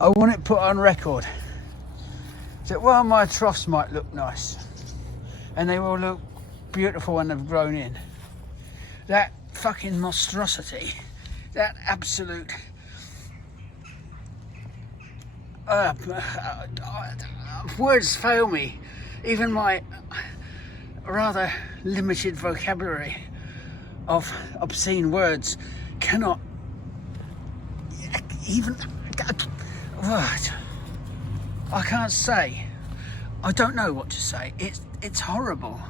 I want it put on record that while my troughs might look nice and they will look beautiful when they've grown in, that fucking monstrosity, that absolute words fail me. Even my rather limited vocabulary of obscene words cannot even. I can't say. I don't know what to say. It's horrible.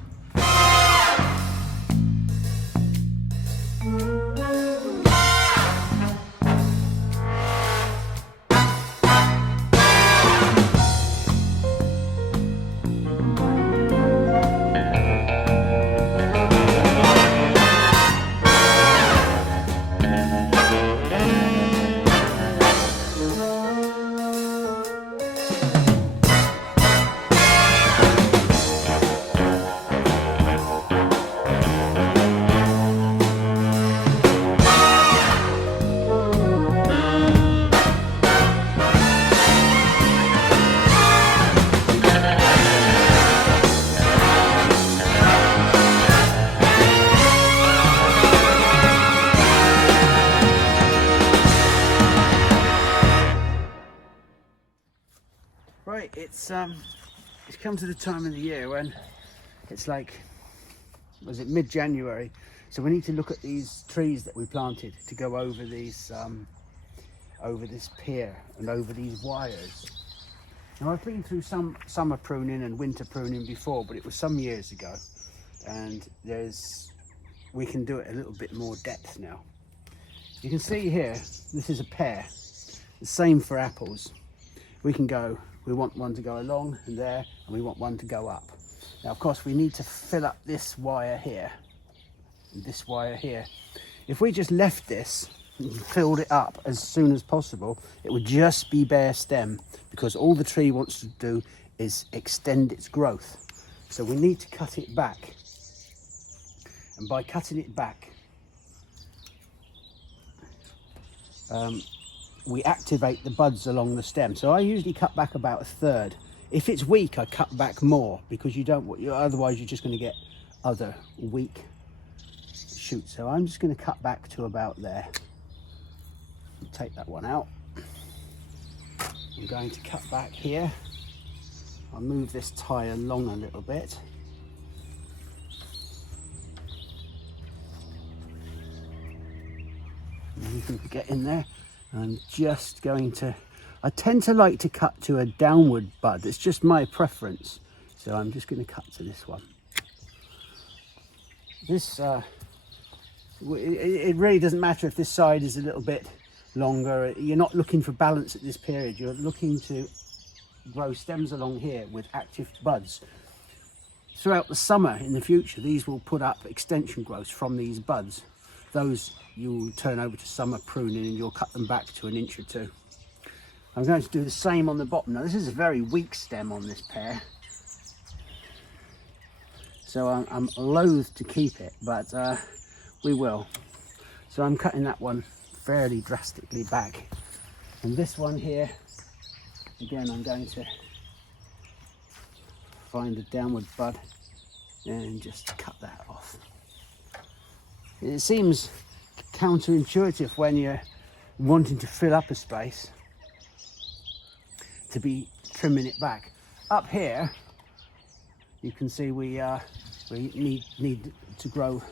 Right, it's come to the time of the year when it's like, was it mid-January? So we need to look at these trees that we planted to go over these, over this pier and over these wires. Now I've been through some summer pruning and winter pruning before, but it was some years ago, and we can do it a little bit more depth now. You can see here, this is a pear. The same for apples. We want one to go along and there, and we want one to go up. Now of course we need to fill up this wire here and this wire here. If we just left this and filled it up as soon as possible, it would just be bare stem, because all the tree wants to do is extend its growth. So we need to cut it back, and by cutting it back we activate the buds along the stem. So I usually cut back about 1/3. If it's weak, I cut back more, because otherwise you're just going to get other weak shoots. So I'm just going to cut back to about there. Take that one out. I'm going to cut back here. I'll move this tie along a little bit. And you can get in there. I'm just going to, I tend to like to cut to a downward bud. It's just my preference. So I'm just going to cut to this one. This, it really doesn't matter if this side is a little bit longer. You're not looking for balance at this period. You're looking to grow stems along here with active buds. Throughout the summer in the future, these will put up extension growths from these buds. Those you'll turn over to summer pruning, and you'll cut them back to 1 inch or 2. I'm going to do the same on the bottom. Now this is a very weak stem on this pear, so I'm loath to keep it, but we will. So I'm cutting that one fairly drastically back, and this one here, again, I'm going to find a downward bud and just cut that off. It seems counterintuitive when you're wanting to fill up a space to be trimming it back. Up here you can see we need to grow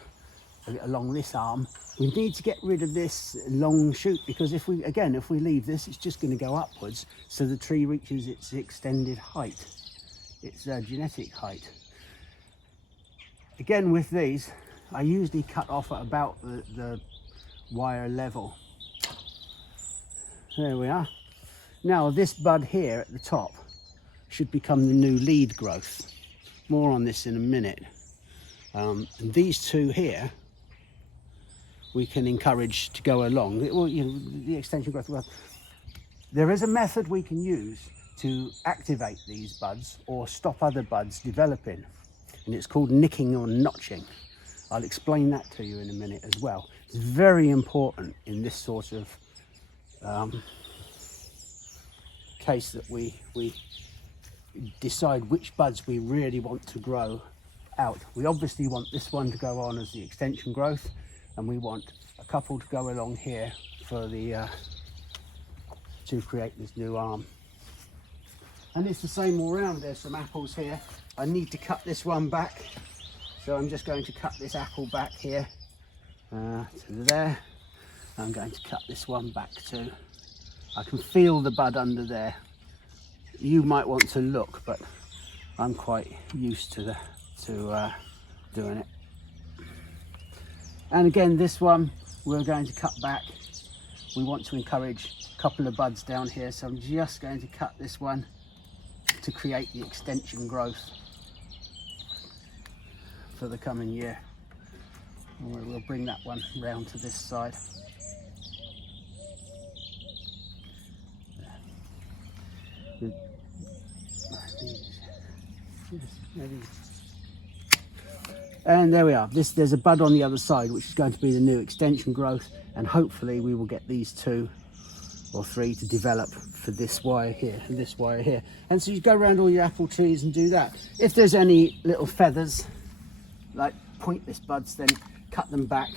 along this arm. We need to get rid of this long shoot, because if we leave this, it's just going to go upwards, so the tree reaches its extended height, its genetic height. Again, with these, I usually cut off at about the wire level. There we are. Now this bud here at the top should become the new lead growth. More on this in a minute. And these two here we can encourage to go along. Well, the extension growth. Well, there is a method we can use to activate these buds or stop other buds developing, and it's called nicking or notching. I'll explain that to you in a minute as well. It's very important in this sort of case that we decide which buds we really want to grow out. We obviously want this one to go on as the extension growth, and we want a couple to go along here for the to create this new arm. And it's the same all round. There's some apples here. I need to cut this one back, so I'm just going to cut this apple back here to there. I'm going to cut this one back too. I can feel the bud under there. You might want to look, but I'm quite used to doing it. And again, this one we're going to cut back. We want to encourage a couple of buds down here, so I'm just going to cut this one to create the extension growth for the coming year. And we'll bring that one round to this side. And there we are. There's a bud on the other side, which is going to be the new extension growth, and hopefully we will get these 2 or 3 to develop for this wire here and this wire here. And so you go around all your apple trees and do that. If there's any little feathers, like pointless buds, then cut them back.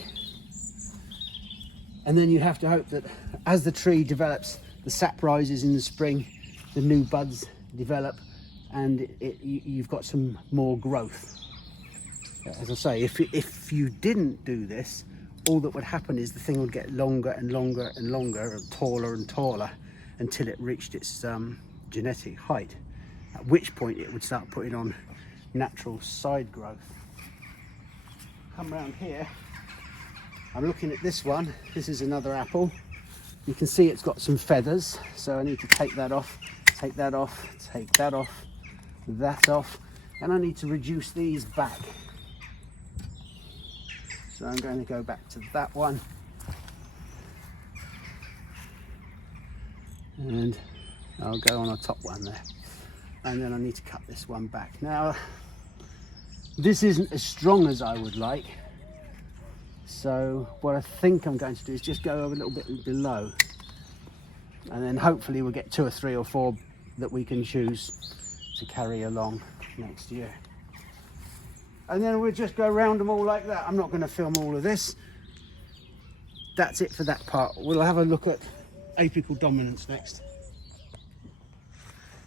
And then you have to hope that as the tree develops, the sap rises in the spring, the new buds develop, and you've got some more growth. As I say, if you didn't do this, all that would happen is the thing would get longer and longer and longer, and taller until it reached its genetic height, at which point it would start putting on natural side growth. Come round here, I'm looking at this one. This is another apple. You can see it's got some feathers, so I need to take that off, take that off, take that off, that off, and I need to reduce these back. So I'm going to go back to that one, and I'll go on the top one there, and then I need to cut this one back. Now this isn't as strong as I would like, so what I think I'm going to do is just go a little bit below, and then hopefully we'll get 2 or 3 or 4 that we can choose to carry along next year. And then we'll just go around them all like that. I'm not going to film all of this. That's it for that part. We'll have a look at apical dominance next.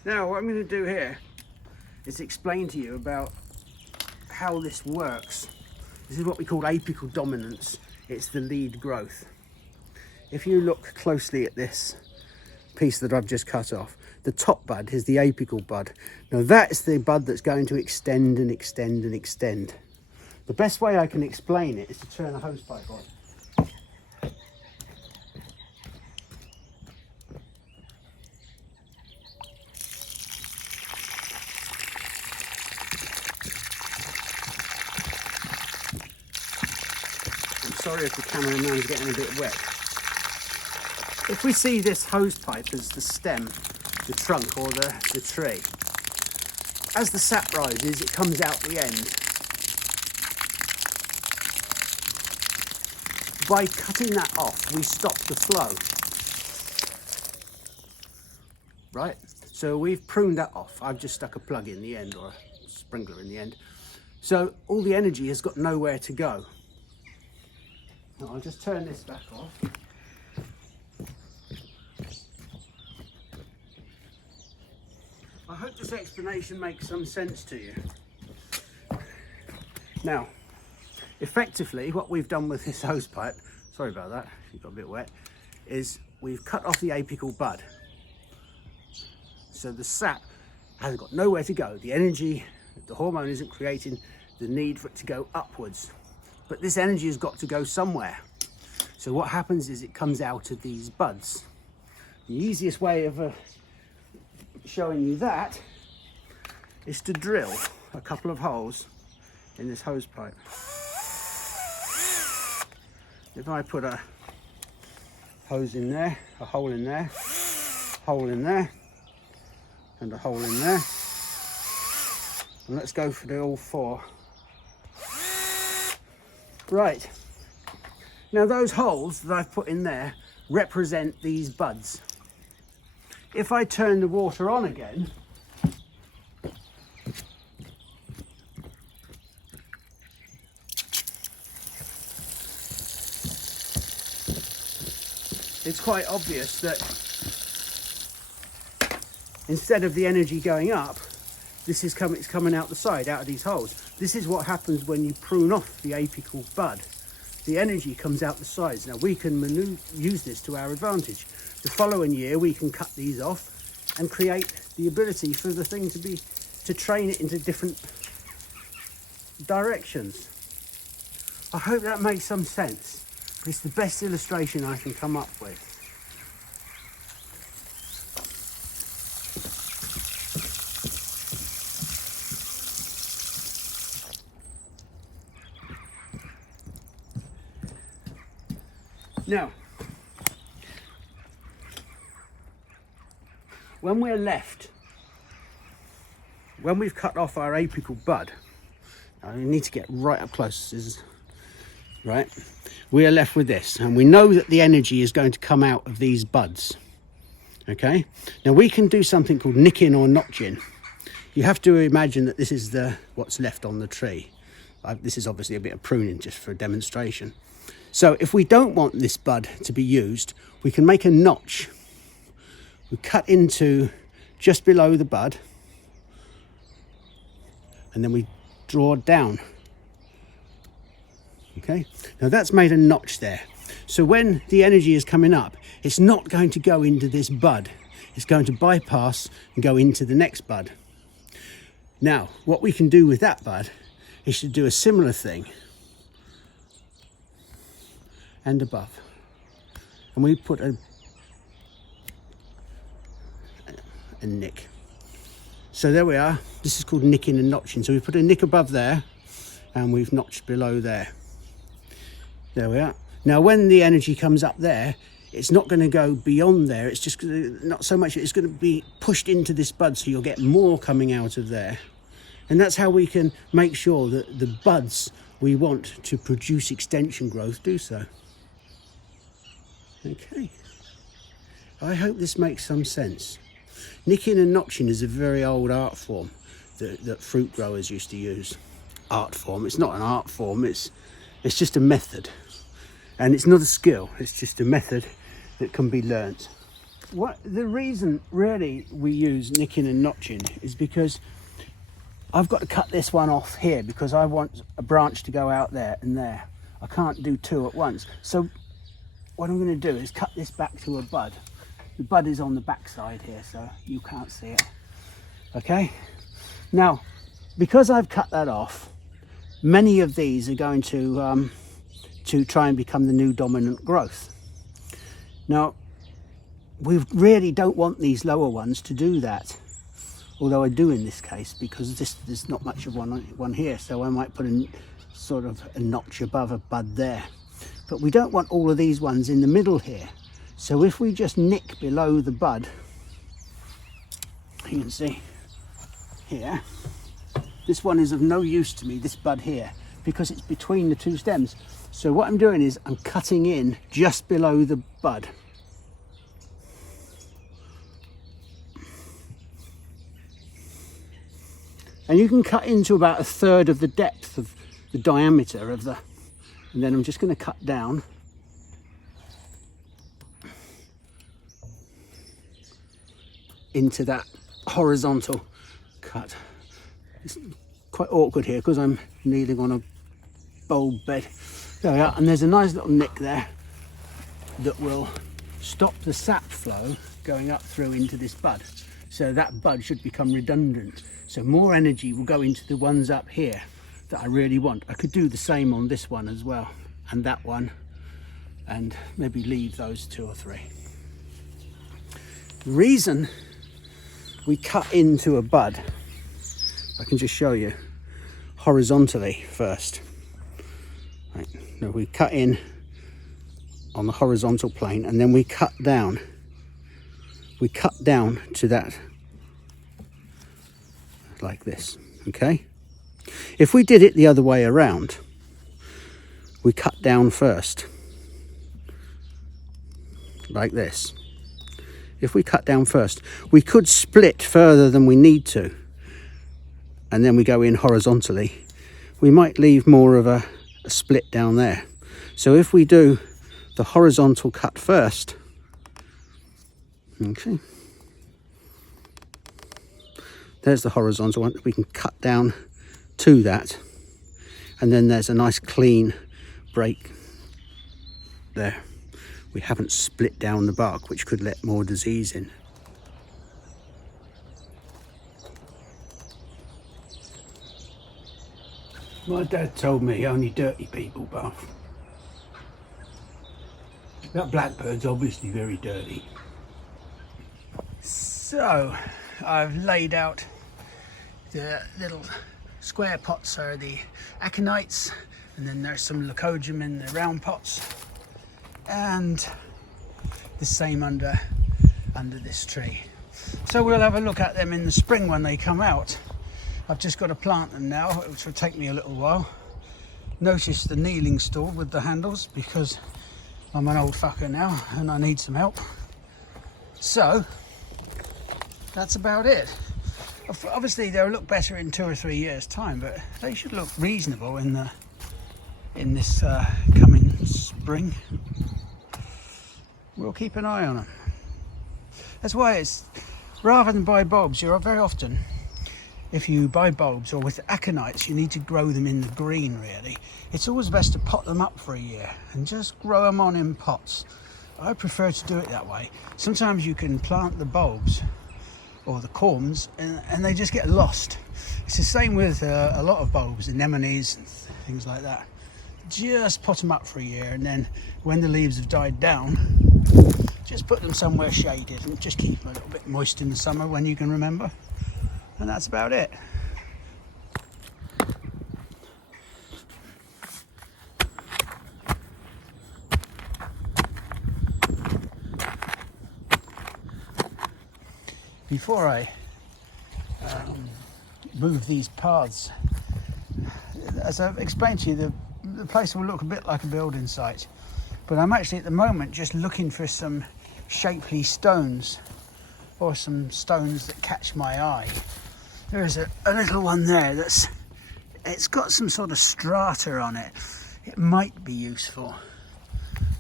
Now what I'm going to do here is explain to you about how this works. This is what we call apical dominance. It's the lead growth. If you look closely at this piece that I've just cut off, the top bud is the apical bud. Now that is the bud that's going to extend and extend and extend. The best way I can explain it is to turn a hose pipe on. I'm sorry if the cameraman's getting a bit wet. If we see this hose pipe as the stem, the trunk or the tree, as the sap rises it comes out the end. By cutting that off we stop the flow, right? So we've pruned that off. I've just stuck a plug in the end, or a sprinkler in the end, so all the energy has got nowhere to go. Now I'll just turn this back off. I hope this explanation makes some sense to you. Now, effectively, what we've done with this hose pipe, sorry about that, it got a bit wet, is we've cut off the apical bud. So the sap has got nowhere to go. The energy, the hormone isn't creating the need for it to go upwards. But this energy has got to go somewhere. So what happens is it comes out of these buds. The easiest way of showing you that is to drill a couple of holes in this hose pipe. If I put a hose in there, a hole in there, hole in there, and a hole in there, and let's go for all 4. Right, now those holes that I've put in there represent these buds. if I turn the water on again, it's quite obvious that instead of the energy going up, it's coming out the side, out of these holes. This is what happens when you prune off the apical bud. The energy comes out the sides. Now we can use this to our advantage. The following year we can cut these off and create the ability for the thing to train it into different directions. I hope that makes some sense, but it's the best illustration I can come up with. Now, when we've cut off our apical bud, I need to get right up close, right? We are left with this, and we know that the energy is going to come out of these buds, okay? Now we can do something called nicking or notching. You have to imagine that this is what's left on the tree. This is obviously a bit of pruning just for a demonstration. So if we don't want this bud to be used, we can make a notch. We cut into just below the bud, and then we draw down. Okay, now that's made a notch there. So when the energy is coming up, it's not going to go into this bud. It's going to bypass and go into the next bud. Now, what we can do with that bud is to do a similar thing and above, and we put a nick. So there we are. This is called nicking and notching. So we put a nick above there and we've notched below there. There we are. Now when the energy comes up there, it's not going to go beyond there. It's just not so much, it's going to be pushed into this bud, so you'll get more coming out of there. And that's how we can make sure that the buds we want to produce extension growth do so. Okay, I hope this makes some sense. Nicking and notching is a very old art form that fruit growers used to use. Art form, it's not an art form, it's just a method. And it's not a skill, it's just a method that can be learnt. The reason really we use nicking and notching is because I've got to cut this one off here because I want a branch to go out there and there. I can't do two at once. So what I'm going to do is cut this back to a bud. The bud is on the back side here, so you can't see it. Okay, now because I've cut that off, many of these are going to try and become the new dominant growth. Now we really don't want these lower ones to do that, although I do in this case, because there's not much of one here, so I might put a sort of a notch above a bud there. But we don't want all of these ones in the middle here. So if we just nick below the bud, you can see here, this one is of no use to me, this bud here, because it's between the two stems. So what I'm doing is I'm cutting in just below the bud. And you can cut into about a third of the depth of the diameter of the, and then I'm just going to cut down into that horizontal cut. It's quite awkward here because I'm kneeling on a bulb bed. There we are, and there's a nice little nick there that will stop the sap flow going up through into this bud. So that bud should become redundant. So more energy will go into the ones up here that I really want. I could do the same on this one as well, and that one, and maybe leave those two or three. The reason we cut into a bud, I can just show you horizontally first. Right, now we cut in on the horizontal plane, and then we cut down. We cut down to that like this, okay? If we did it the other way around, we cut down first, like this. if we cut down first, we could split further than we need to, and then we go in horizontally. We might leave more of a split down there. So if we do the horizontal cut first, okay, there's the horizontal one. We can cut down to that, and then there's a nice clean break there. We haven't split down the bark, which could let more disease in. My dad told me only dirty people bath. That blackbird's obviously very dirty. So I've laid out the little square pots are the aconites, and then there's some leucojum in the round pots, and the same under this tree. So we'll have a look at them in the spring when they come out. I've just got to plant them now, which will take me a little while. Notice the kneeling stool with the handles, because I'm an old fucker now and I need some help. So that's about it. Obviously they'll look better in 2 or 3 years time, but they should look reasonable in this coming spring. We'll keep an eye on them. That's why it's, rather than buy bulbs, you're very often, if you buy bulbs or with aconites, you need to grow them in the green really. It's always best to pot them up for a year and just grow them on in pots. I prefer to do it that way. Sometimes you can plant the bulbs or the corms and they just get lost. It's the same with a lot of bulbs, anemones and things like that. Just pot them up for a year, and then when the leaves have died down, just put them somewhere shaded and just keep them a little bit moist in the summer when you can remember. And that's about it. Before I move these paths, as I've explained to you, the place will look a bit like a building site, but I'm actually at the moment just looking for some shapely stones, or some stones that catch my eye. There is a little one there it's got some sort of strata on it. It might be useful.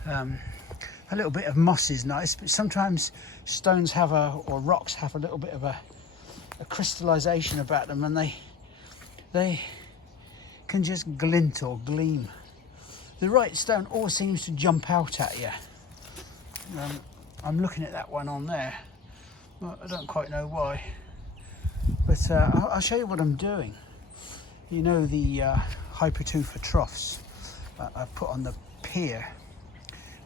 A little bit of moss is nice, but sometimes stones have or rocks have a little bit of a crystallization about them, and they can just glint or gleam. The right stone always seems to jump out at you. I'm looking at that one on there. Well, I don't quite know why, but I'll show you what I'm doing. You know the hypertufa troughs I put on the pier.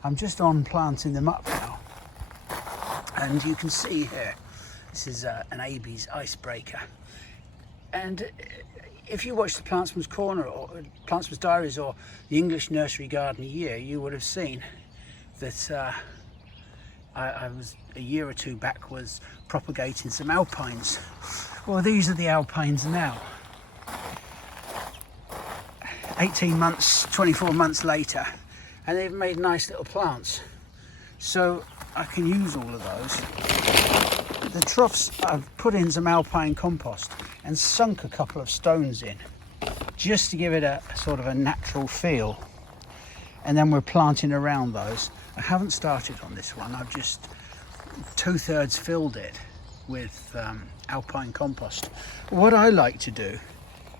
I'm just on planting them up now, and you can see here, this is an Abies icebreaker. And if you watch the Plantsman's Corner or Plantsman's Diaries or the English Nursery Garden Year, you would have seen that I was a year or two back was propagating some alpines. Well, these are the alpines now. 18 months, 24 months later, and they've made nice little plants. So I can use all of those. The troughs, I've put in some alpine compost and sunk a couple of stones in, just to give it a sort of a natural feel. And then we're planting around those. I haven't started on this one. I've just 2/3 filled it with alpine compost. What I like to do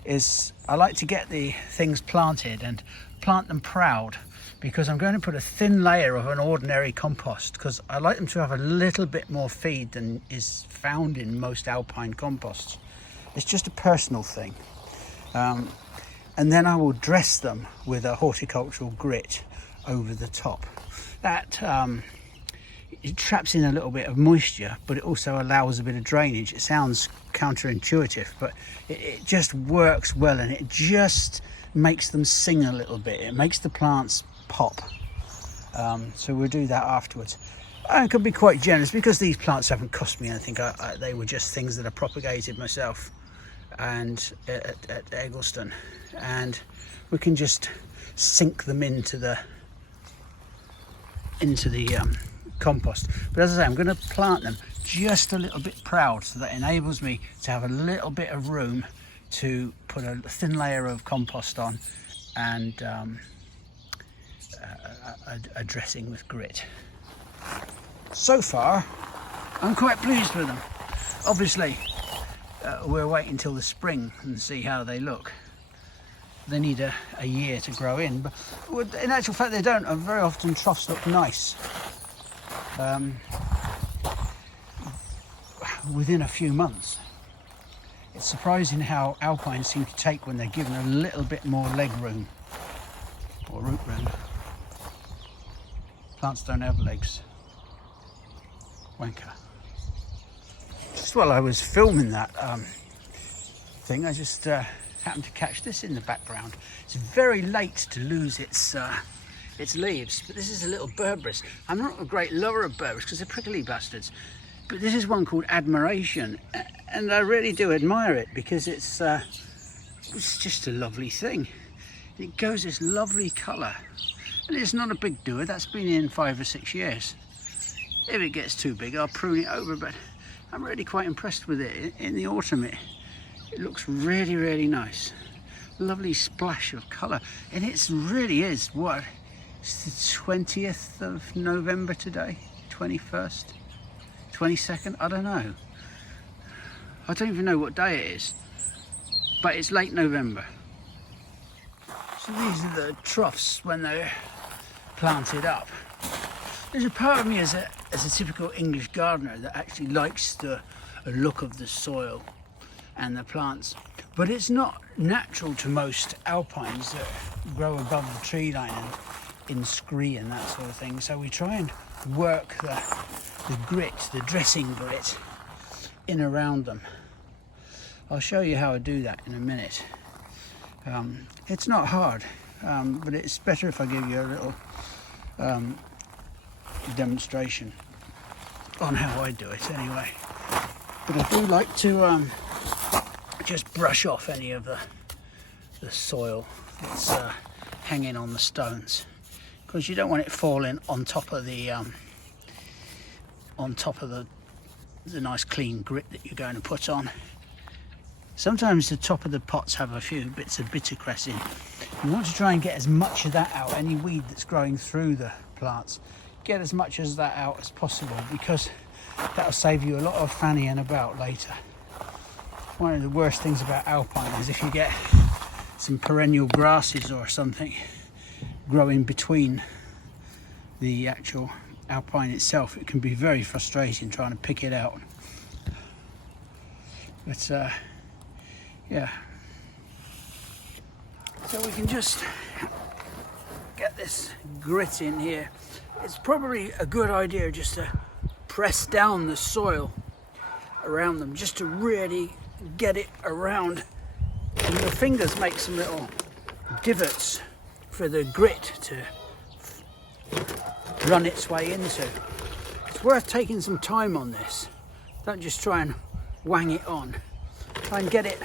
is I like to get the things planted and plant them proud, because I'm going to put a thin layer of an ordinary compost, because I like them to have a little bit more feed than is found in most alpine composts. It's just a personal thing. And then I will dress them with a horticultural grit over the top. That it traps in a little bit of moisture, but it also allows a bit of drainage. It sounds counterintuitive, but it just works well, and it just makes them sing a little bit. It makes the plants pop. So we'll do that afterwards. I could be quite generous, because these plants haven't cost me anything. They were just things that I propagated myself and at Eggleston, and we can just sink them into the compost. But as I say, I'm going to plant them just a little bit proud, so that enables me to have a little bit of room to put a thin layer of compost on and a dressing with grit. So far, I'm quite pleased with them. Obviously, we'll wait until the spring and see how they look. They need a year to grow in, but in actual fact they don't. Very often troughs look nice within a few months. It's surprising how alpines seem to take when they're given a little bit more leg room or root room. Plants don't have legs. Wanker. Just while I was filming that thing, I just happened to catch this in the background. It's very late to lose its leaves, but this is a little Berberis. I'm not a great lover of Berberis because they're prickly bastards, but this is one called Admiration, and I really do admire it because it's just a lovely thing. It goes this lovely colour, and it's not a big doer. That's been in 5 or 6 years. If it gets too big, I'll prune it over, but I'm really quite impressed with it. In the autumn, it looks really, really nice. Lovely splash of colour, and it really is, what, it's the 20th of November today, 21st, 22nd, I don't know. I don't even know what day it is, but it's late November. So these are the troughs when they're planted up. There's a part of me as a typical English gardener that actually likes the look of the soil and the plants, but it's not natural to most alpines that grow above the tree line and in scree and that sort of thing. So we try and work the grit, the dressing grit, in around them. I'll show you how I do that in a minute. It's not hard, but it's better if I give you a little demonstration on how I do it anyway. But I do like to just brush off any of the soil that's hanging on the stones, because you don't want it falling on top of the nice clean grit that you're going to put on. Sometimes the top of the pots have a few bits of bittercress in. You want to try and get as much of that out, any weed that's growing through the plants, get as much as that out as possible, because that'll save you a lot of fannying about later. One of the worst things about alpine is if you get some perennial grasses or something growing between the actual alpine itself, it can be very frustrating trying to pick it out. But yeah, so we can just get this grit in here. It's probably a good idea just to press down the soil around them, just to really get it around, and your fingers make some little divots for the grit to run its way into. It's worth taking some time on this. Don't just try and wang it on. Try and get it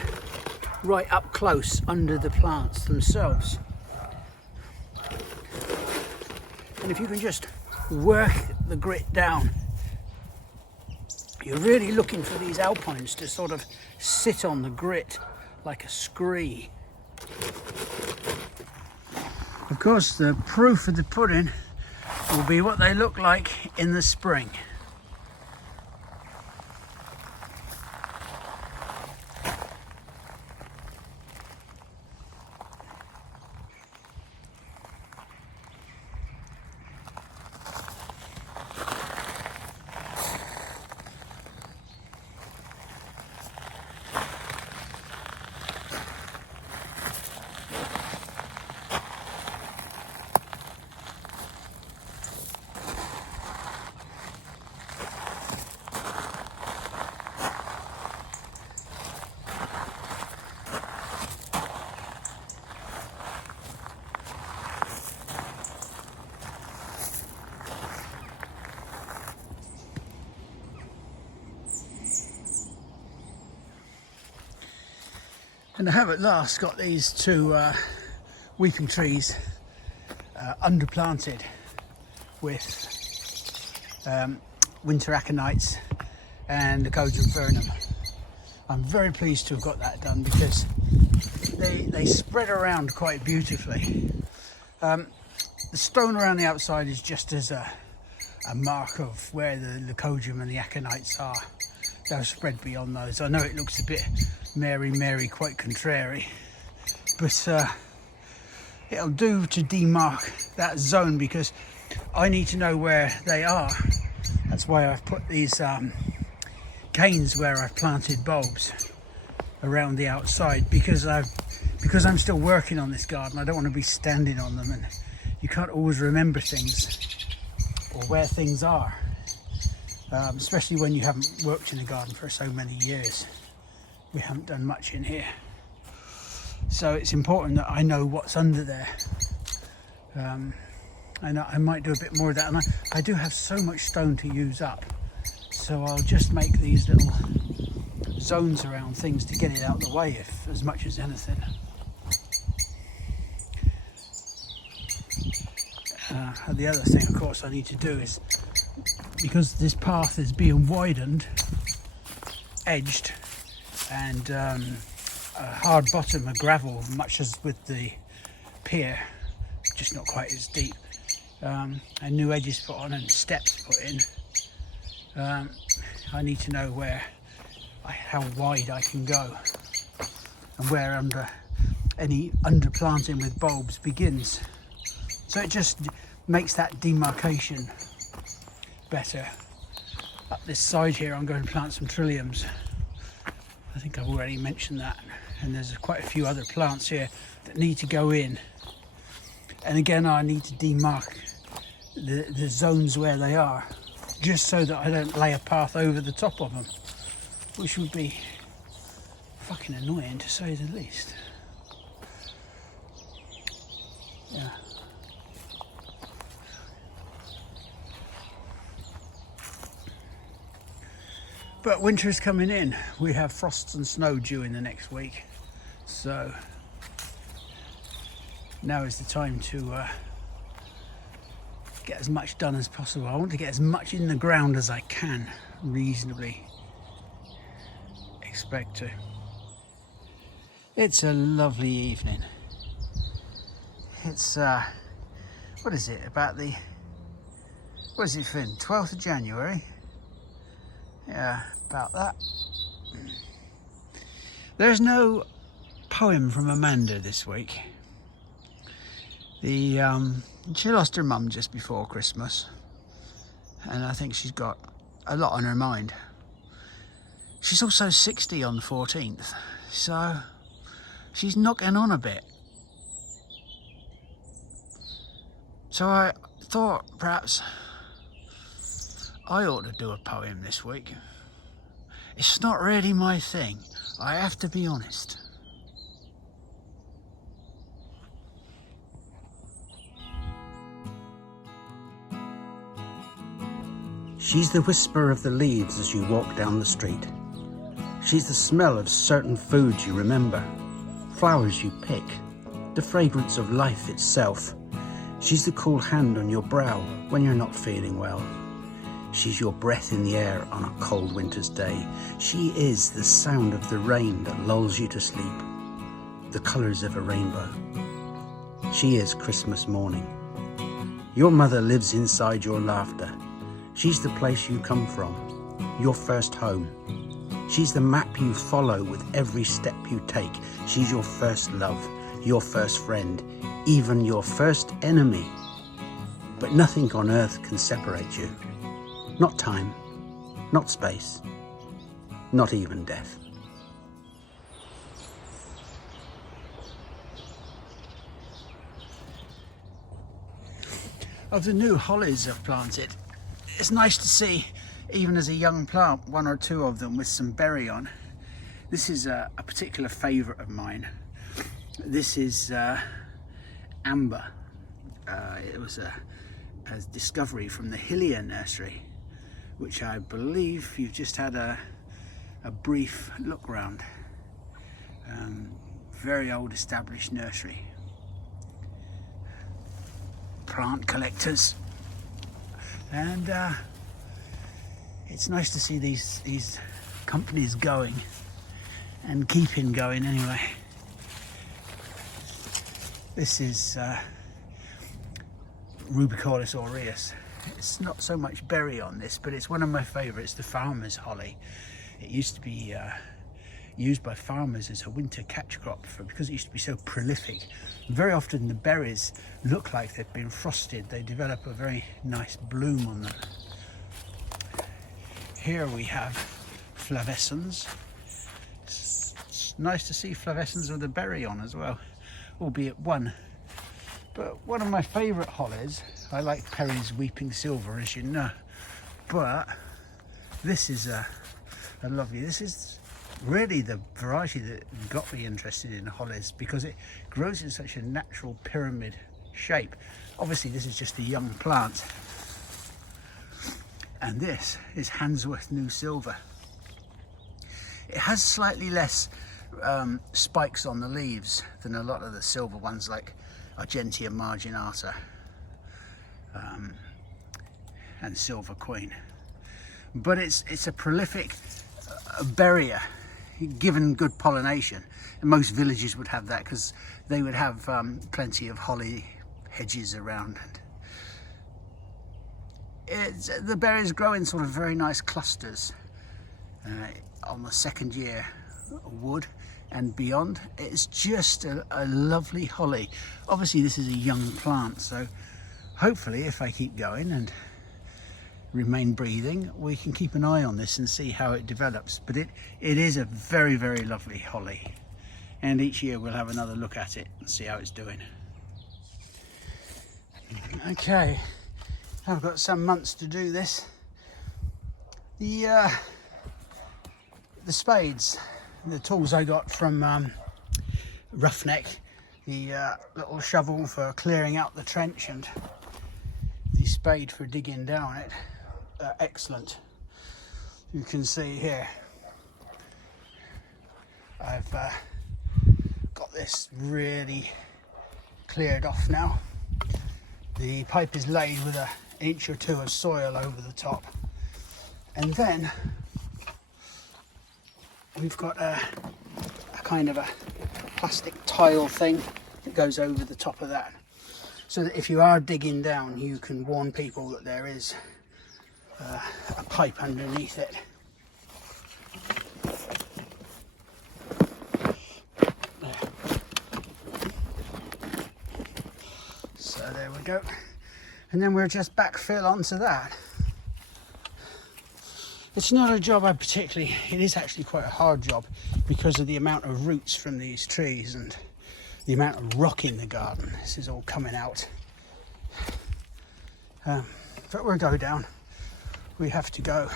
right up close under the plants themselves. And if you can just work the grit down, you're really looking for these alpines to sort of sit on the grit like a scree. Of course, the proof of the pudding will be what they look like in the spring. And I have at last got these two weeping trees underplanted with winter aconites and the Leucojum vernum. I'm very pleased to have got that done because they spread around quite beautifully. The stone around the outside is just as a mark of where the Leucojum and the aconites are. They'll spread beyond those. I know it looks a bit Mary, quite contrary, but it'll do to demark that zone because I need to know where they are. That's why I've put these canes where I've planted bulbs around the outside, because I'm still working on this garden. I don't want to be standing on them, and you can't always remember things or where things are, especially when you haven't worked in a garden for so many years. We haven't done much in here, so it's important that I know what's under there. And I might do a bit more of that, and I do have so much stone to use up, so I'll just make these little zones around things to get it out of the way, if as much as anything. The other thing, of course, I need to do is, because this path is being widened, edged, and a hard bottom of gravel, much as with the pier, just not quite as deep, and new edges put on and steps put in. I need to know how wide I can go, and where any underplanting with bulbs begins. So it just makes that demarcation better. Up this side here I'm going to plant some trilliums. I think I've already mentioned that, and there's quite a few other plants here that need to go in, and again I need to demark the zones where they are, just so that I don't lay a path over the top of them, which would be fucking annoying to say the least. Yeah. But winter is coming in. We have frosts and snow due in the next week, so now is the time to get as much done as possible. I want to get as much in the ground as I can reasonably expect to. It's a lovely evening. It's what is it, about the, what is it, Finn, 12th of January? Yeah, about that. There's no poem from Amanda this week. She lost her mum just before Christmas, and I think she's got a lot on her mind. She's also 60 on the 14th, so she's knocking on a bit. So I thought perhaps I ought to do a poem this week. It's not really my thing, I have to be honest. She's the whisper of the leaves as you walk down the street. She's the smell of certain foods you remember, flowers you pick, the fragrance of life itself. She's the cool hand on your brow when you're not feeling well. She's your breath in the air on a cold winter's day. She is the sound of the rain that lulls you to sleep, the colours of a rainbow. She is Christmas morning. Your mother lives inside your laughter. She's the place you come from, your first home. She's the map you follow with every step you take. She's your first love, your first friend, even your first enemy. But nothing on earth can separate you. Not time, not space, not even death. Of the new hollies I've planted, it's nice to see, even as a young plant, one or two of them with some berry on. This is a particular favourite of mine. This is amber. It was a discovery from the Hillier nursery, which I believe you've just had a brief look round. Very old established nursery. Plant collectors. And it's nice to see these companies going and keeping going anyway. This is Rubiconus Aureus. It's not so much berry on this, but it's one of my favourites, the farmer's holly. It used to be used by farmers as a winter catch crop because it used to be so prolific. Very often the berries look like they've been frosted. They develop a very nice bloom on them. Here we have flavescens. It's nice to see flavescens with a berry on as well, albeit one. But one of my favourite hollies, I like Perry's Weeping Silver, as you know, but this is a lovely, this is really the variety that got me interested in hollies, because it grows in such a natural pyramid shape. Obviously this is just a young plant, and this is Handsworth New Silver. It has slightly less spikes on the leaves than a lot of the silver ones like Argentea marginata and Silver Queen, but it's a prolific berrier given good pollination, and most villages would have that because they would have plenty of holly hedges around. The berries grow in sort of very nice clusters on the second year wood and beyond. It's just a lovely holly. Obviously this is a young plant, so hopefully if I keep going and remain breathing, we can keep an eye on this and see how it develops. But it is a very, very lovely holly, and each year we'll have another look at it and see how it's doing. Okay, I've got some months to do this. The spades, the tools I got from Roughneck, the little shovel for clearing out the trench and the spade for digging down it, excellent. You can see here I've got this really cleared off now. The pipe is laid with an inch or two of soil over the top, and then we've got a kind of a plastic tile thing that goes over the top of that, so that if you are digging down you can warn people that there is a pipe underneath it. There. So there we go, and then we'll just backfill onto that. It's not a job I particularly, it is actually quite a hard job because of the amount of roots from these trees and the amount of rock in the garden. This is all coming out. But we'll go down. We have to go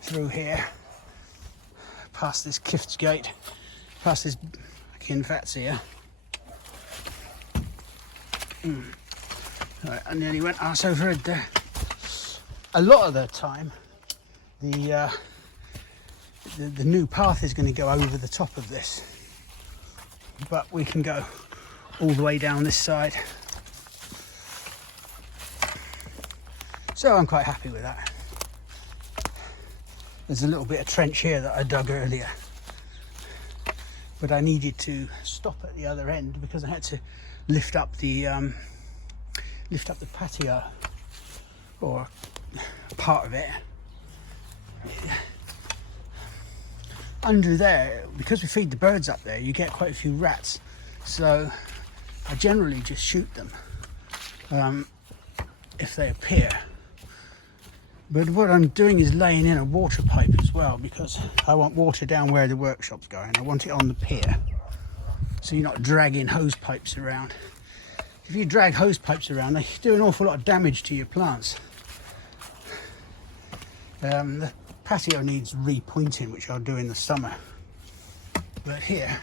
through here, past this Kifts gate, past this Kinfats here. Right, I nearly went arse over it there. A lot of the time, the new path is going to go over the top of this, but we can go all the way down this side, so I'm quite happy with that. There's a little bit of trench here that I dug earlier, but I needed to stop at the other end because I had to lift up the patio, or part of it. Under there, because we feed the birds up there, you get quite a few rats, so I generally just shoot them if they appear. But what I'm doing is laying in a water pipe as well, because I want water down where the workshop's going. I want it on the pier, so you're not dragging hose pipes around. If you drag hose pipes around, they do an awful lot of damage to your plants. The patio needs repointing, which I'll do in the summer. But here,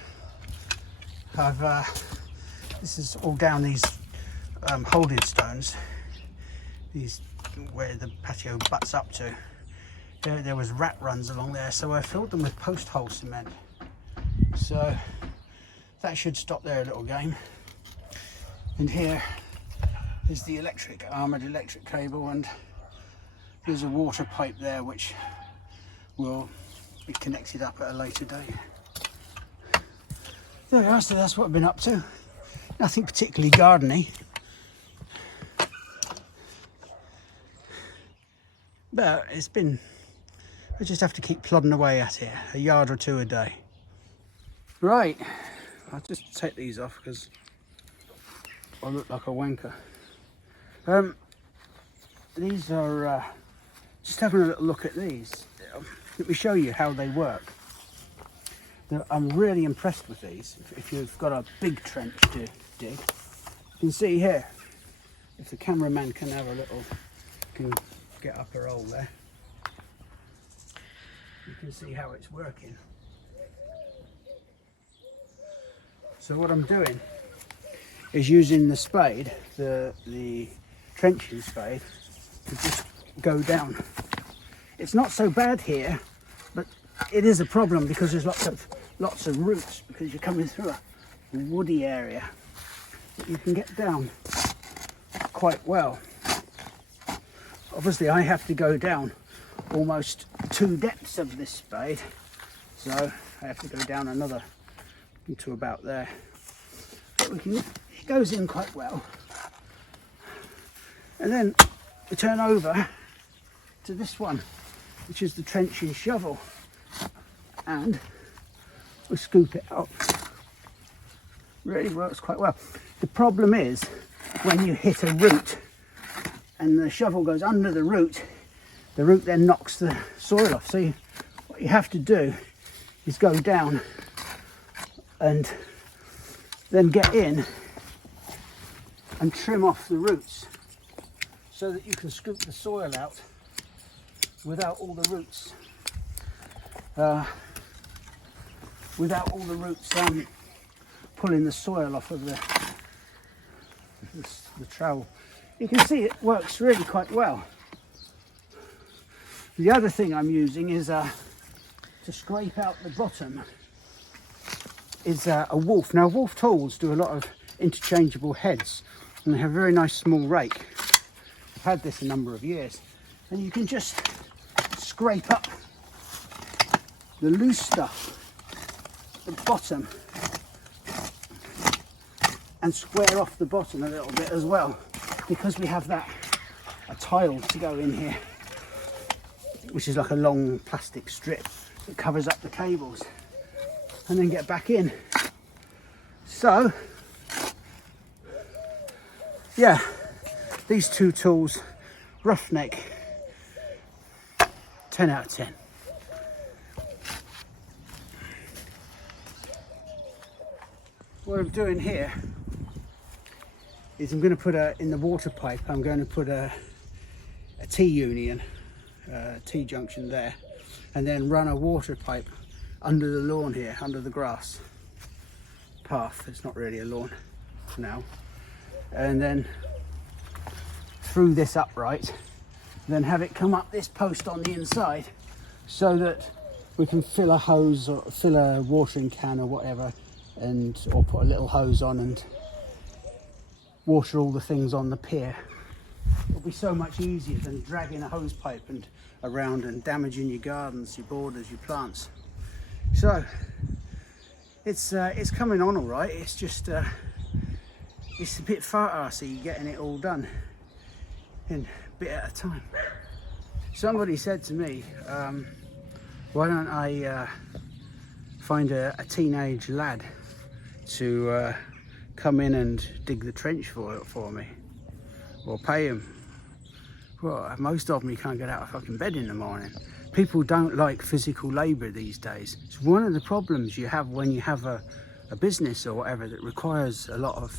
this is all down these holding stones, these where the patio butts up to. There was rat runs along there, so I filled them with post hole cement. So that should stop their little game. And here is the armoured electric cable, and There's a water pipe there which will be connected up at a later date. There we are, so that's what I've been up to. Nothing particularly gardeny. But it's been, I just have to keep plodding away at it, a yard or two a day. Right, I'll just take these off because I look like a wanker. These are, just having a little look at these. Let me show you how they work. I'm really impressed with these. If you've got a big trench to dig, you can see here, if the cameraman can have a little, can get up a roll there, you can see how it's working. So what I'm doing is using the spade, the trenching spade, to just go down. It's not so bad here, but it is a problem because there's lots of roots, because you're coming through a woody area that you can get down quite well. Obviously I have to go down almost 2 depths of this spade, so I have to go down another to about there. But it goes in quite well. And then we turn over to this one, which is the trenching shovel, and we scoop it out. Really works quite well. The problem is when you hit a root and the shovel goes under the root then knocks the soil off. So what you have to do is go down and then get in and trim off the roots so that you can scoop the soil out without all the roots pulling the soil off of the trowel. You can see it works really quite well. The other thing I'm using is to scrape out the bottom is a Wolf. Now Wolf tools do a lot of interchangeable heads and they have a very nice small rake. I've had this a number of years, and you can just scrape up the loose stuff at the bottom and square off the bottom a little bit as well, because we have a tile to go in here, which is like a long plastic strip that covers up the cables, and then get back in. So yeah, these 2 tools, roughneck, 10 out of 10. What I'm doing here is I'm going to put in the water pipe, I'm going to put a T-union, T-junction there, and then run a water pipe under the lawn here, under the grass path. It's not really a lawn now. And then through this upright, then have it come up this post on the inside so that we can fill a hose or fill a watering can or whatever, or put a little hose on and water all the things on the pier. It'll be so much easier than dragging a hose pipe around and damaging your gardens, your borders, your plants. So it's coming on all right. It's just it's a bit far-arsey getting it all done in a bit at a time. Somebody said to me, why don't I find a teenage lad to come in and dig the trench for me, or pay him. Well, most of them you can't get out of fucking bed in the morning. People don't like physical labour these days. It's one of the problems you have when you have a business or whatever that requires a lot of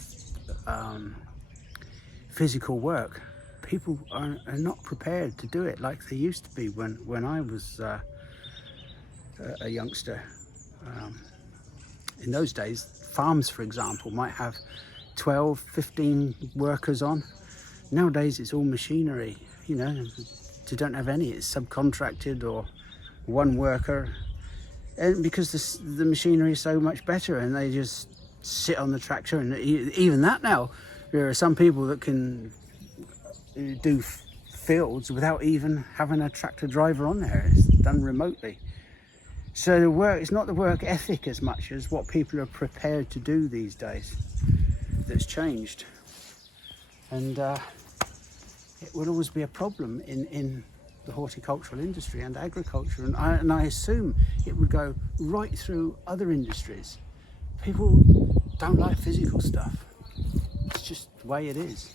physical work. People are not prepared to do it like they used to be when I was a youngster. In those days, farms, for example, might have 12, 15 workers on. Nowadays, it's all machinery, you know, you don't have any. It's subcontracted or one worker. And because the machinery is so much better, and they just sit on the tractor, and even that now, there are some people that can do fields without even having a tractor driver on there. It's done remotely. So the work, it's not the work ethic as much as what people are prepared to do these days that's changed. And it will always be a problem in the horticultural industry and agriculture, and I assume it would go right through other industries. People don't like physical stuff. It's just the way it is.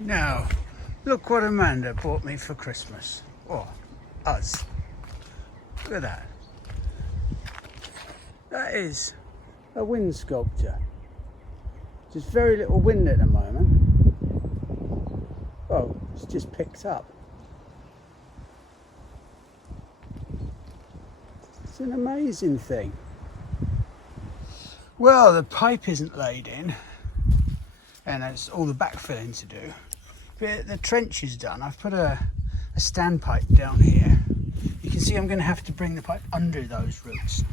Now, look what Amanda bought me for Christmas. Or us. Look at that. That is a wind sculpture. There's very little wind at the moment. Oh, it's just picked up. It's an amazing thing. Well, the pipe isn't laid in, and it's all the backfilling to do. But the trench is done. I've put a standpipe down here. You can see I'm going to have to bring the pipe under those roots.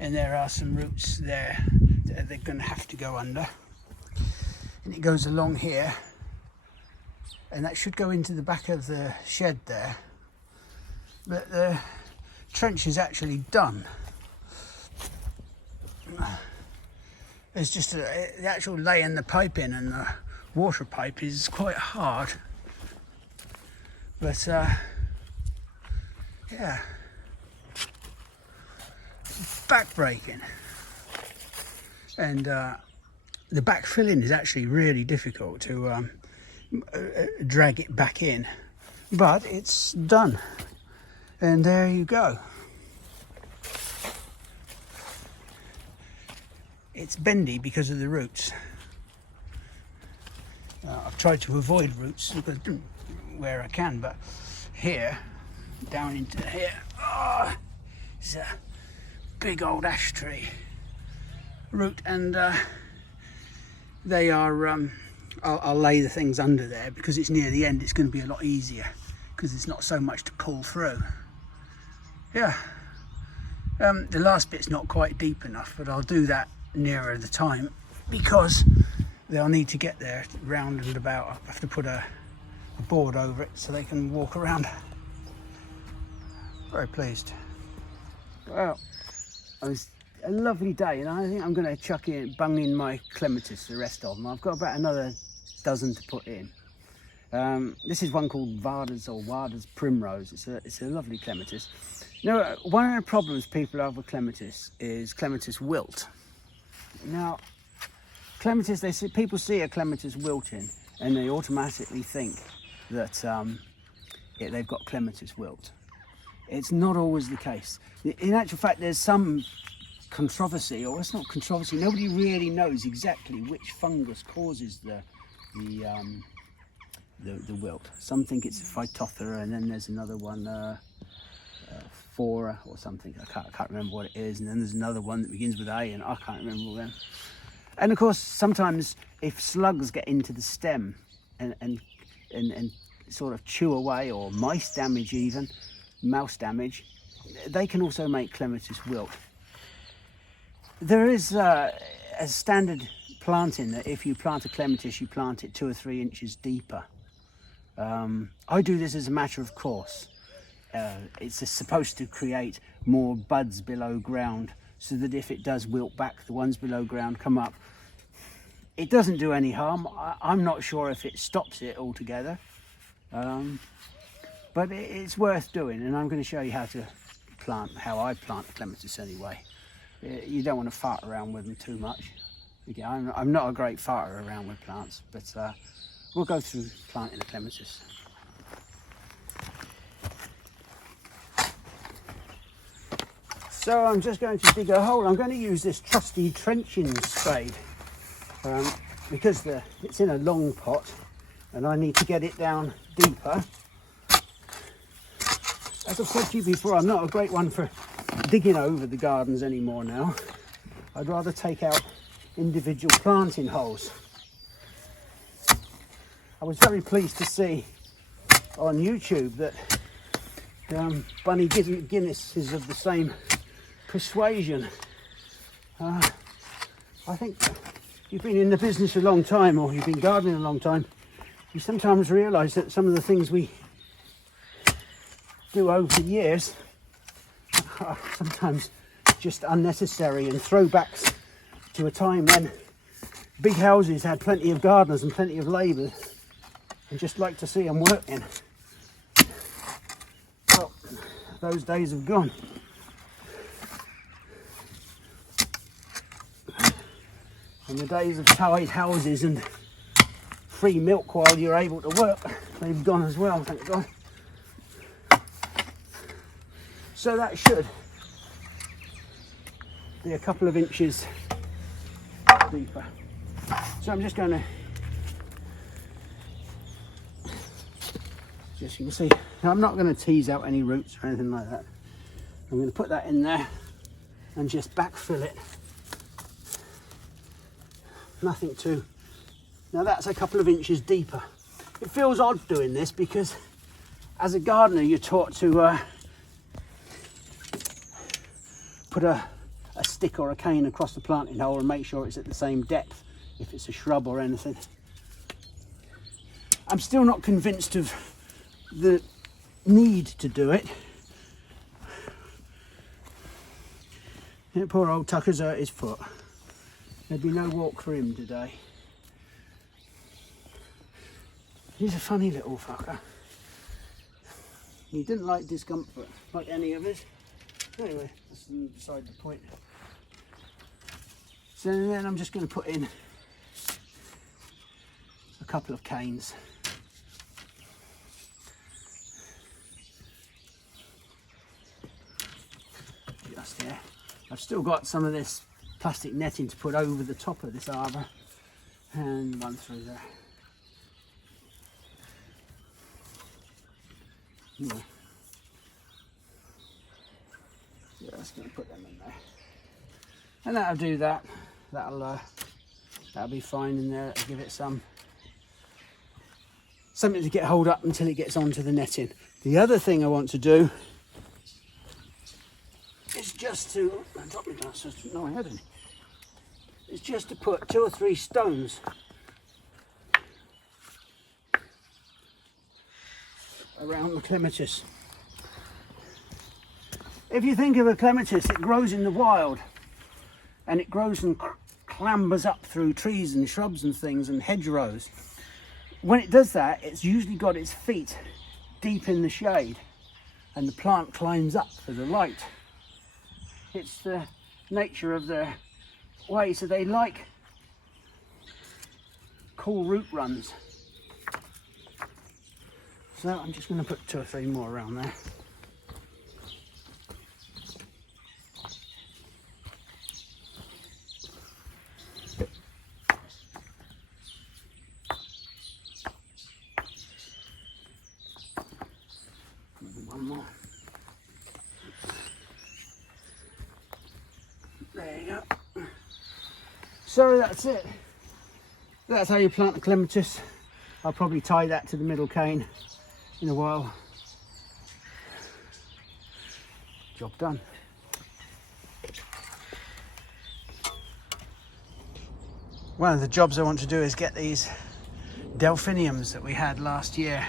And there are some roots there that they're going to have to go under. And it goes along here. And that should go into the back of the shed there. But the trench is actually done. It's just the actual laying the pipe in and the water pipe is quite hard. But yeah, back-breaking. And the back filling is actually really difficult to drag it back in, but it's done. And there you go. It's bendy because of the roots. I've tried to avoid roots where I can, but here, down into here, oh, it's a big old ash tree root, and they are, I'll lay the things under there because it's near the end. It's going to be a lot easier because it's not so much to pull through. Yeah, the last bit's not quite deep enough, but I'll do that nearer the time because they'll need to get there round and about. I'll have to put a board over it so they can walk around. Very pleased. Well, it was a lovely day, and I think I'm going to bung in my clematis, the rest of them. I've got about another dozen to put in. This is one called Varda's Primrose. It's a lovely clematis. Now, one of the problems people have with clematis is Clematis Wilt. Now, clematis, people see a clematis wilting and they automatically think that they've got clematis wilt. It's not always the case. In actual fact, there's some controversy, or it's not controversy, nobody really knows exactly which fungus causes the wilt. Some think it's Phytophthora, and then there's another one, Phora or something. I can't remember what it is. And then there's another one that begins with A, and I can't remember all them. And of course, sometimes if slugs get into the stem and sort of chew away, or mice damage even, mouse damage, they can also make clematis wilt. There is a standard planting that if you plant a clematis, you plant it 2 or 3 inches deeper. I do this as a matter of course. It's supposed to create more buds below ground, so that if it does wilt back, the ones below ground come up. It doesn't do any harm. I'm not sure if it stops it altogether, but it's worth doing, and I'm going to show you how I plant a clematis anyway. You don't want to fart around with them too much. Again, I'm not a great farter around with plants, but we'll go through planting a clematis. So I'm just going to dig a hole. I'm going to use this trusty trenching spade because it's in a long pot and I need to get it down deeper. As I've said to you before, I'm not a great one for digging over the gardens anymore now. I'd rather take out individual planting holes. I was very pleased to see on YouTube that Bunny Guinness is of the same persuasion. I think you've been in the business a long time, or you've been gardening a long time, you sometimes realise that some of the things we do over the years are sometimes just unnecessary and throwbacks to a time when big houses had plenty of gardeners and plenty of labour, and just like to see them working. Well, those days have gone. And the days of tied houses and free milk while you're able to work, they've gone as well, thank God. So that should be a couple of inches deeper. So I'm just going to, just you can see, now I'm not going to tease out any roots or anything like that. I'm going to put that in there and just backfill it. Nothing too, now that's a couple of inches deeper. It feels odd doing this because as a gardener you're taught to put a stick or a cane across the planting hole and make sure it's at the same depth if it's a shrub or anything. I'm still not convinced of the need to do it. Yeah, poor old Tucker's hurt his foot. There'd be no walk for him today. He's a funny little fucker. He didn't like discomfort, like any of us. Anyway, that's beside the point. So then I'm just going to put in a couple of canes. Just here. I've still got some of this plastic netting to put over the top of this arbour, and one through there. Yeah, just going to put them in there, and that'll do that. That'll be fine in there. That'll give it something to get hold up until it gets onto the netting. The other thing I want to do is just to drop my glasses. No, I had any. It's just to put 2 or 3 stones around the clematis. If you think of a clematis, it grows in the wild, and it grows and clambers up through trees and shrubs and things and hedgerows. When it does that, it's usually got its feet deep in the shade, and the plant climbs up for the light. It's the nature of their way, so they like cool root runs. So I'm just going to put 2 or 3 more around there. Maybe one more. There you go. So that's it. That's how you plant the clematis. I'll probably tie that to the middle cane in a while. Job done. One of the jobs I want to do is get these delphiniums that we had last year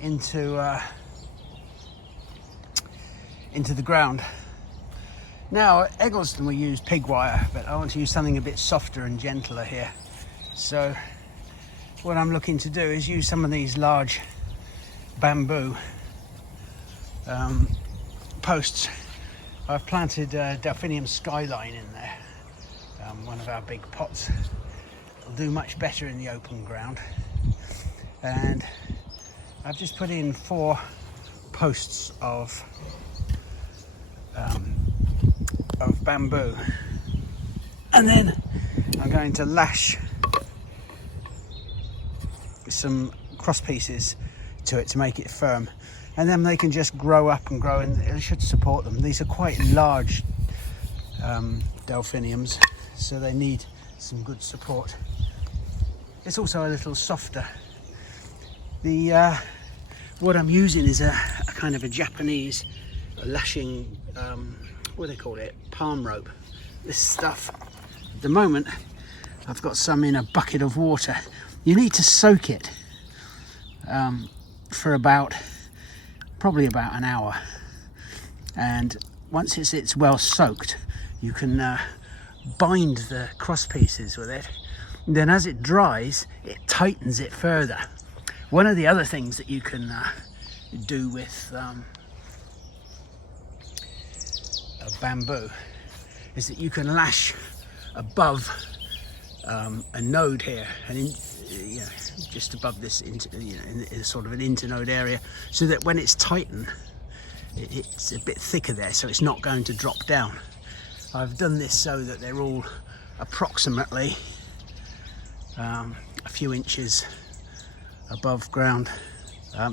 into the ground. Now at Eggleston we use pig wire, but I want to use something a bit softer and gentler here. So what I'm looking to do is use some of these large bamboo posts. I've planted delphinium skyline in there, one of our big pots. It'll do much better in the open ground, and I've just put in 4 posts of bamboo, and then I'm going to lash some cross pieces to it to make it firm, and then they can just grow up and grow, and it should support them. These are quite large delphiniums, so they need some good support. It's also a little softer. The what I'm using is a kind of a Japanese lashing, what do they call it, palm rope. This stuff At the moment, I've got some in a bucket of water. You need to soak it for probably about an hour. And once it's well soaked, you can bind the cross pieces with it. And then as it dries, it tightens it further. One of the other things that you can do with a bamboo is that you can lash above a node here, and just above this, in sort of an internode area, so that when it's tightened, it's a bit thicker there, so it's not going to drop down. I've done this so that they're all approximately a few inches above ground.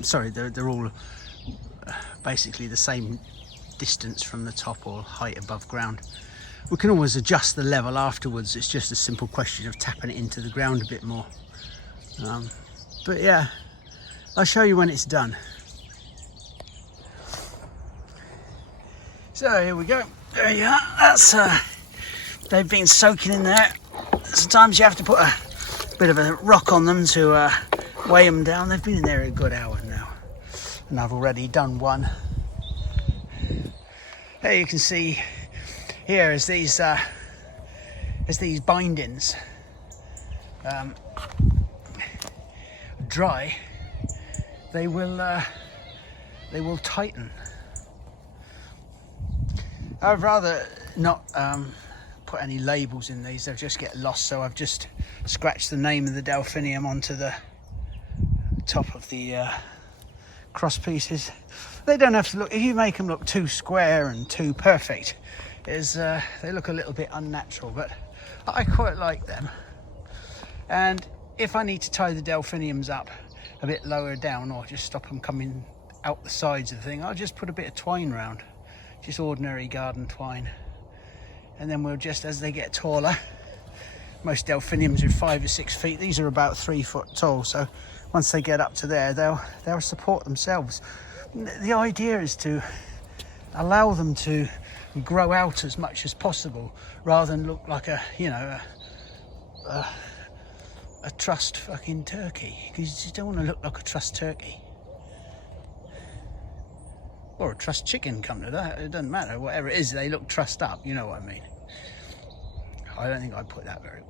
Sorry, they're all basically the same distance from the top or height above ground. We can always adjust the level afterwards. It's just a simple question of tapping it into the ground a bit more. But yeah, I'll show you when it's done. So here we go. There you are. That's they've been soaking in there. Sometimes you have to put a bit of a rock on them to weigh them down. They've been in there a good hour now, and I've already done one. There you can see here as these bindings dry, they will tighten. I'd rather not put any labels in these, they'll just get lost, so I've just scratched the name of the delphinium onto the top of the cross pieces. They don't have to look, if you make them look too square and too perfect, they look a little bit unnatural, but I quite like them. And if I need to tie the delphiniums up a bit lower down, or just stop them coming out the sides of the thing, I'll just put a bit of twine round, just ordinary garden twine, and then we'll just, as they get taller, most delphiniums are 5 or 6 feet, these are about 3 foot tall, so once they get up to there, they'll support themselves. The idea is to allow them to grow out as much as possible, rather than look like a trussed fucking turkey, because you just don't want to look like a trussed turkey. Or a trussed chicken, come to that, it doesn't matter, whatever it is, they look trussed up, you know what I mean. I don't think I'd put that very well.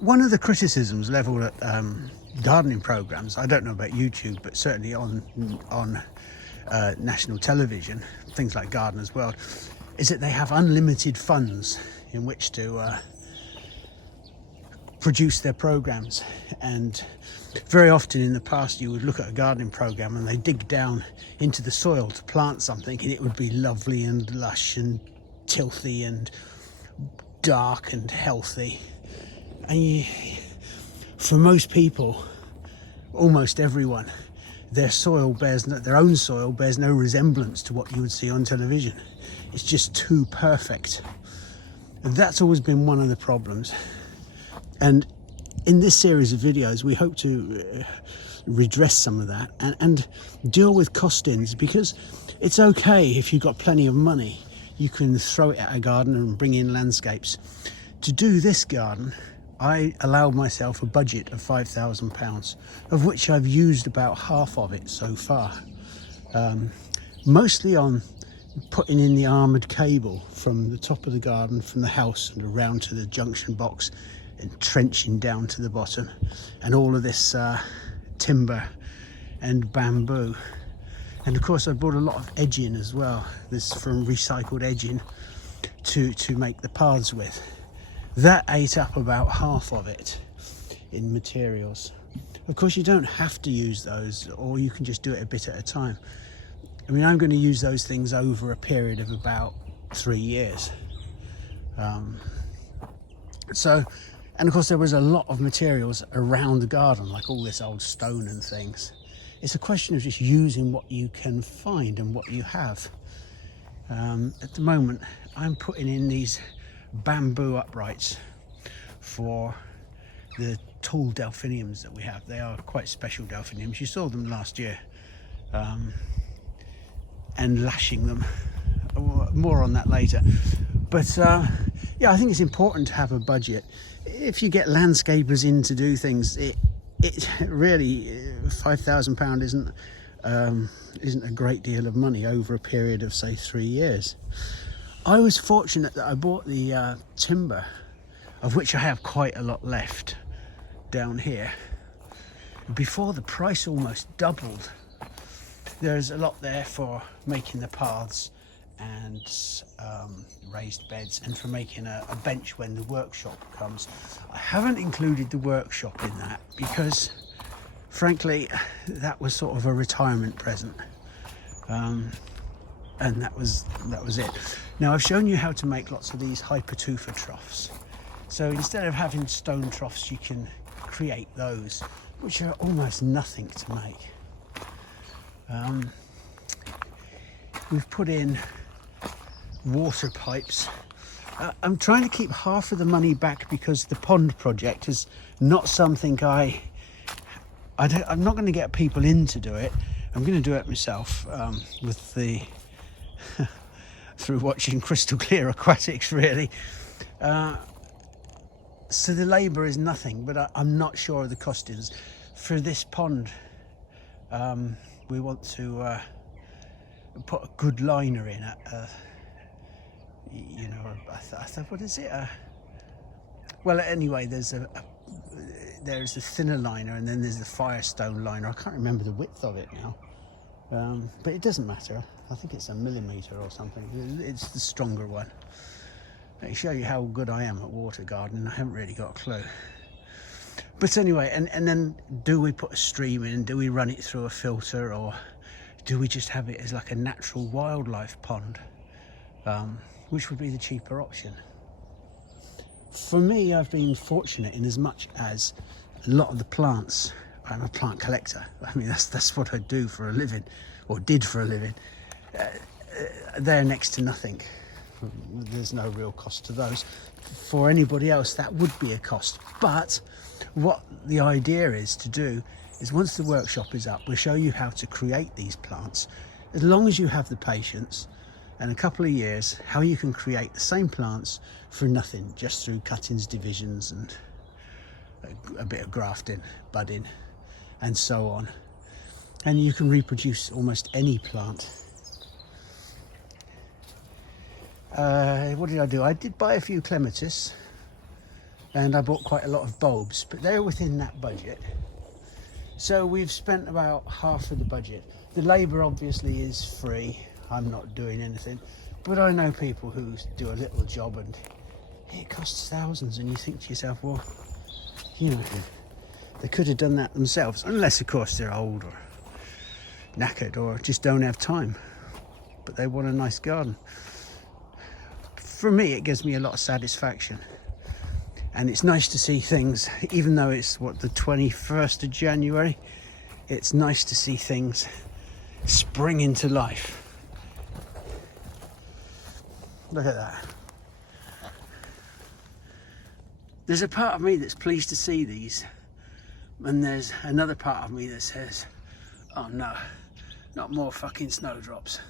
One of the criticisms levelled at gardening programmes, I don't know about YouTube, but certainly on national television, things like Gardener's World, is that they have unlimited funds in which to produce their programmes. And very often in the past you would look at a gardening programme and they dig down into the soil to plant something, and it would be lovely and lush and tilthy and dark and healthy. And for most people, almost everyone, their own soil bears no resemblance to what you would see on television. It's just too perfect. And that's always been one of the problems. And in this series of videos, we hope to redress some of that and deal with costings, because it's okay if you've got plenty of money. You can throw it at a gardener and bring in landscapes. To do this garden, I allowed myself a budget of £5,000, of which I've used about half of it so far. Mostly on putting in the armoured cable from the top of the garden, from the house and around to the junction box, and trenching down to the bottom, and all of this timber and bamboo. And of course I bought a lot of edging as well, this from recycled edging to make the paths with. That ate up about half of it in materials. Of course you don't have to use those, or you can just do it a bit at a time. I mean, I'm going to use those things over a period of about 3 years. And of course there was a lot of materials around the garden, like all this old stone and things. It's a question of just using what you can find and what you have. At the moment, I'm putting in these bamboo uprights for the tall delphiniums that we have. They are quite special delphiniums. You saw them last year. And lashing them. More on that later. But yeah, I think it's important to have a budget. If you get landscapers in to do things, it really, £5,000 isn't a great deal of money over a period of say 3 years. I was fortunate that I bought the timber, of which I have quite a lot left down here, before the price almost doubled. There's a lot there for making the paths and raised beds, and for making a bench when the workshop comes. I haven't included the workshop in that because frankly that was sort of a retirement present, and that was it. Now I've shown you how to make lots of these hypertufa troughs. So instead of having stone troughs, you can create those, which are almost nothing to make. We've put in water pipes. I'm trying to keep half of the money back because the pond project is not something I'm not going to get people in to do it. I'm going to do it myself with the through watching Crystal Clear Aquatics, really. So the labour is nothing, but I'm not sure of the costings for this pond. We want to put a good liner in it. You know, I thought, what is it? Well, anyway, there's the thinner liner, and then there's the Firestone liner. I can't remember the width of it now, but it doesn't matter. I think it's 1 millimetre or something. It's the stronger one. Let me show you how good I am at water gardening. I haven't really got a clue. But anyway, and then do we put a stream in? Do we run it through a filter, or do we just have it as like a natural wildlife pond? Which would be the cheaper option. For me, I've been fortunate in as much as a lot of the plants, I'm a plant collector. I mean, that's what I do for a living, or did for a living. They're next to nothing. There's no real cost to those. For anybody else, that would be a cost. But what the idea is to do is, once the workshop is up, we'll show you how to create these plants, as long as you have the patience, and a couple of years, how you can create the same plants for nothing, just through cuttings, divisions, and a bit of grafting, budding, and so on. And you can reproduce almost any plant. What did I do? I did buy a few clematis, and I bought quite a lot of bulbs, but they're within that budget. So we've spent about half of the budget. The labour obviously is free. I'm not doing anything, but I know people who do a little job and it costs thousands, and you think to yourself, well, you know, they could have done that themselves, unless of course they're old or knackered or just don't have time, but they want a nice garden. For me, it gives me a lot of satisfaction, and it's nice to see things, even though it's what, the 21st of January, it's nice to see things spring into life. Look at that. There's a part of me that's pleased to see these, and there's another part of me that says, oh no, not more fucking snowdrops.